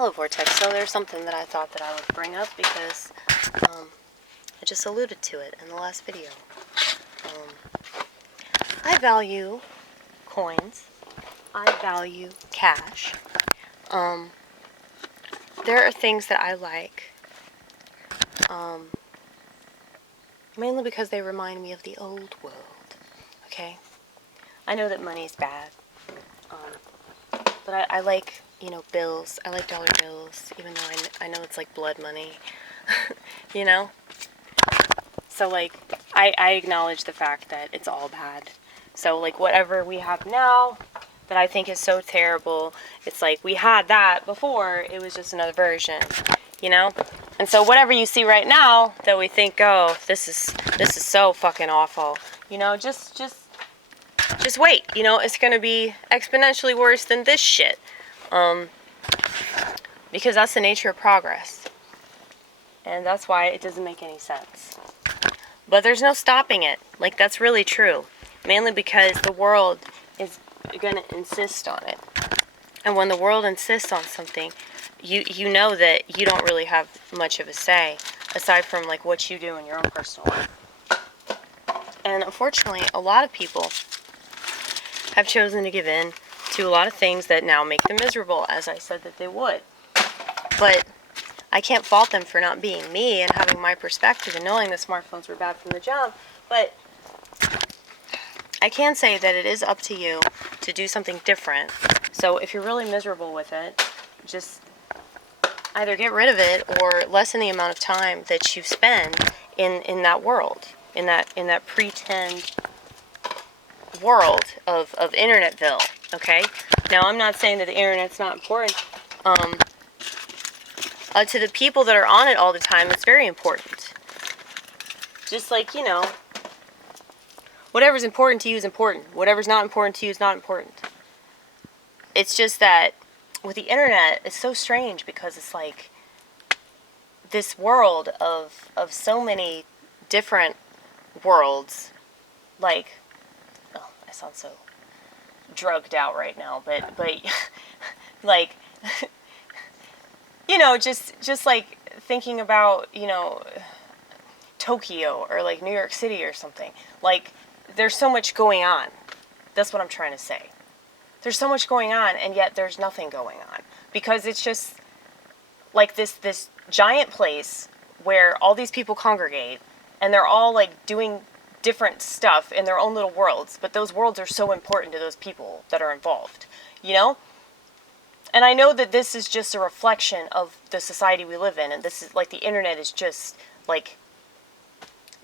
Hello, Vortex. So there's something that I thought that I would bring up because I just alluded to it in the last video. I value coins. I value cash. There are things that I like, mainly because they remind me of the old world, okay? I know that money's bad, but I like, bills. I like dollar bills, even though I know it's like blood money, you know? So, like, I acknowledge the fact that it's all bad. So, like, whatever we have now that I think is so terrible, it's like we had that before, it was just another version, you know? And so whatever you see right now that we think, oh, this is so fucking awful, just wait, it's going to be exponentially worse than this shit. Because that's the nature of progress. And that's why it doesn't make any sense. But there's no stopping it. Like, that's really true. Mainly because the world is going to insist on it. And when the world insists on something, you know that you don't really have much of a say, aside from, like, what you do in your own personal life. And unfortunately, a lot of people have chosen to give in to a lot of things that now make them miserable, as I said that they would. But I can't fault them for not being me and having my perspective and knowing that smartphones were bad from the jump. But I can say that it is up to you to do something different. So if you're really miserable with it, just either get rid of it or lessen the amount of time that you spend in that world, in that pretend world of Internetville, okay? Now, I'm not saying that the Internet's not important. To the people that are on it all the time, it's very important. Just like, whatever's important to you is important. Whatever's not important to you is not important. It's just that with the Internet, it's so strange because it's like this world of so many different worlds. Like, oh, I sound so drugged out right now, but like, just like thinking about, Tokyo or like New York City or something. Like, there's so much going on. That's what I'm trying to say. There's so much going on, and yet there's nothing going on. Because it's just like this giant place where all these people congregate, and they're all like doing different stuff in their own little worlds, but those worlds are so important to those people that are involved, And I know that this is just a reflection of the society we live in, and this is like the Internet is just like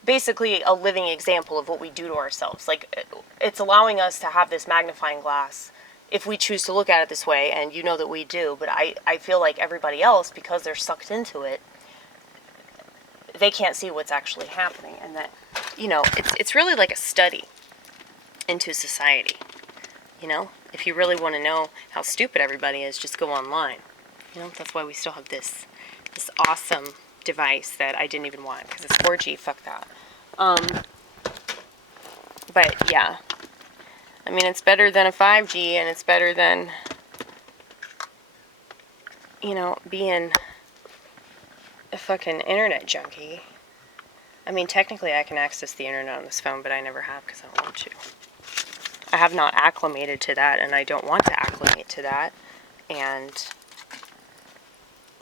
basically a living example of what we do to ourselves. Like, it's allowing us to have this magnifying glass if we choose to look at it this way, and you know that we do, but I feel like everybody else, because they're sucked into it, they can't see what's actually happening, and that, it's really like a study into society, If you really want to know how stupid everybody is, just go online, That's why we still have this awesome device that I didn't even want, because it's 4G, fuck that. But, yeah. I mean, it's better than a 5G, and it's better than, being a fucking internet junkie. I mean, technically I can access the internet on this phone, but I never have because I don't want to. I have not acclimated to that, and I don't want to acclimate to that. And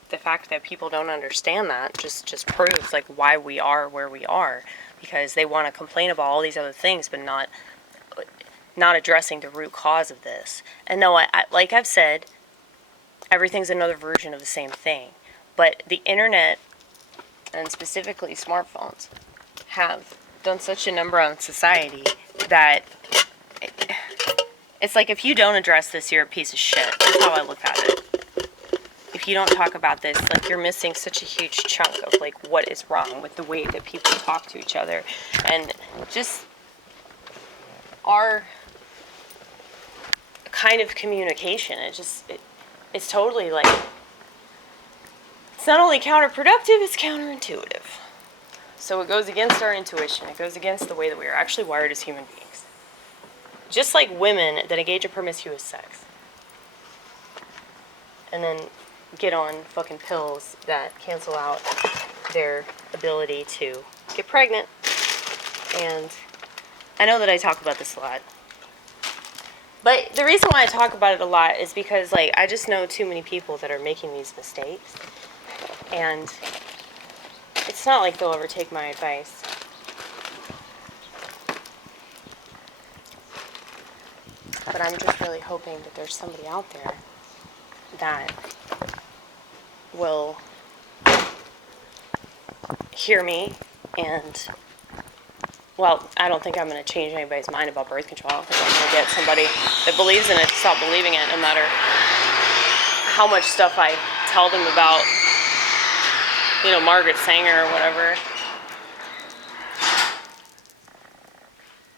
the fact that people don't understand that just proves, like, why we are where we are. Because they want to complain about all these other things, but not addressing the root cause of this. And no, I like I've said, everything's another version of the same thing. But the internet, and specifically smartphones, have done such a number on society that it's like, if you don't address this, you're a piece of shit. That's how I look at it. If you don't talk about this, like, you're missing such a huge chunk of, like, what is wrong with the way that people talk to each other. And just our kind of communication, it's totally, like, it's not only counterproductive, it's counterintuitive. So it goes against our intuition. It goes against the way that we are actually wired as human beings. Just like women that engage in promiscuous sex. And then get on fucking pills that cancel out their ability to get pregnant. And I know that I talk about this a lot. But the reason why I talk about it a lot is because, like, I just know too many people that are making these mistakes. And it's not like they'll ever take my advice. But I'm just really hoping that there's somebody out there that will hear me and, well, I don't think I'm going to change anybody's mind about birth control. I don't think I'm going to get somebody that believes in it to stop believing it, no matter how much stuff I tell them about, you know, Margaret Sanger or whatever.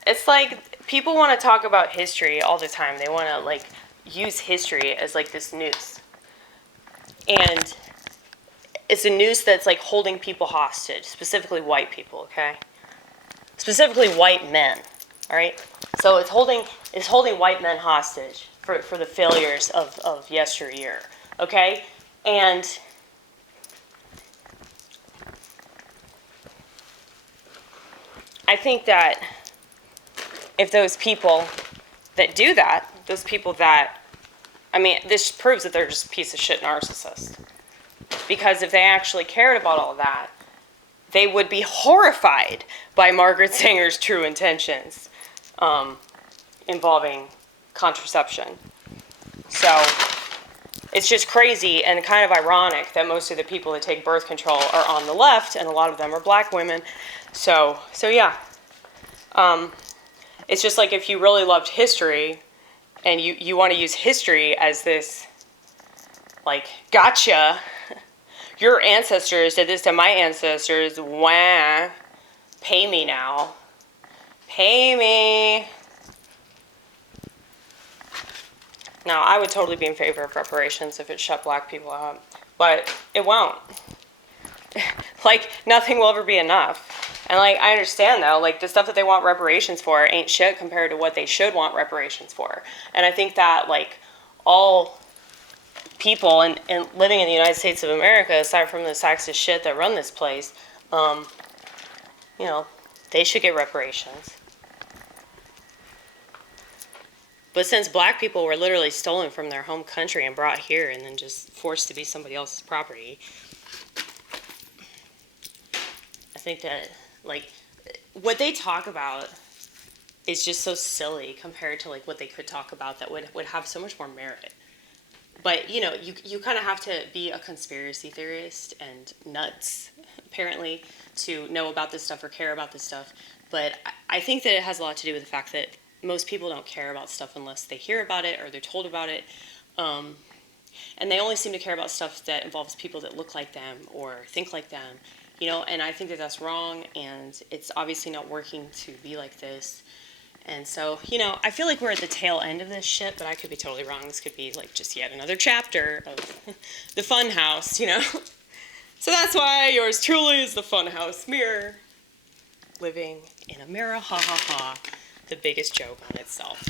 It's like people want to talk about history all the time. They want to, like, use history as, like, this noose. And it's a noose that's, like, holding people hostage, specifically white people, okay? Specifically white men, all right? So it's holding white men hostage for the failures of yesteryear, okay? And I think that if those people that do that, those people that, I mean, this proves that they're just a piece of shit narcissists. Because if they actually cared about all of that, they would be horrified by Margaret Sanger's true intentions involving contraception. So it's just crazy and kind of ironic that most of the people that take birth control are on the left, and a lot of them are black women. So yeah. It's just like if you really loved history and you want to use history as this, like, gotcha, your ancestors did this to my ancestors, wah, pay me now, pay me. Now, I would totally be in favor of reparations if it shut black people out, but it won't. Like, nothing will ever be enough. And, like, I understand, though, like, the stuff that they want reparations for ain't shit compared to what they should want reparations for. And I think that, like, all people in living in the United States of America, aside from the sexist shit that run this place, you know, they should get reparations. But since black people were literally stolen from their home country and brought here and then just forced to be somebody else's property, I think that, like, what they talk about is just so silly compared to, like, what they could talk about that would have so much more merit. But, you know, you kind of have to be a conspiracy theorist and nuts, apparently, to know about this stuff or care about this stuff. But I think that it has a lot to do with the fact that most people don't care about stuff unless they hear about it or they're told about it. And they only seem to care about stuff that involves people that look like them or think like them. You know, and I think that that's wrong, and it's obviously not working to be like this. And so, you know, I feel like we're at the tail end of this shit, but I could be totally wrong. This could be, like, just yet another chapter of the fun house, you know? So that's why yours truly is the fun house mirror. Living in a mirror, ha ha ha. The biggest joke on itself.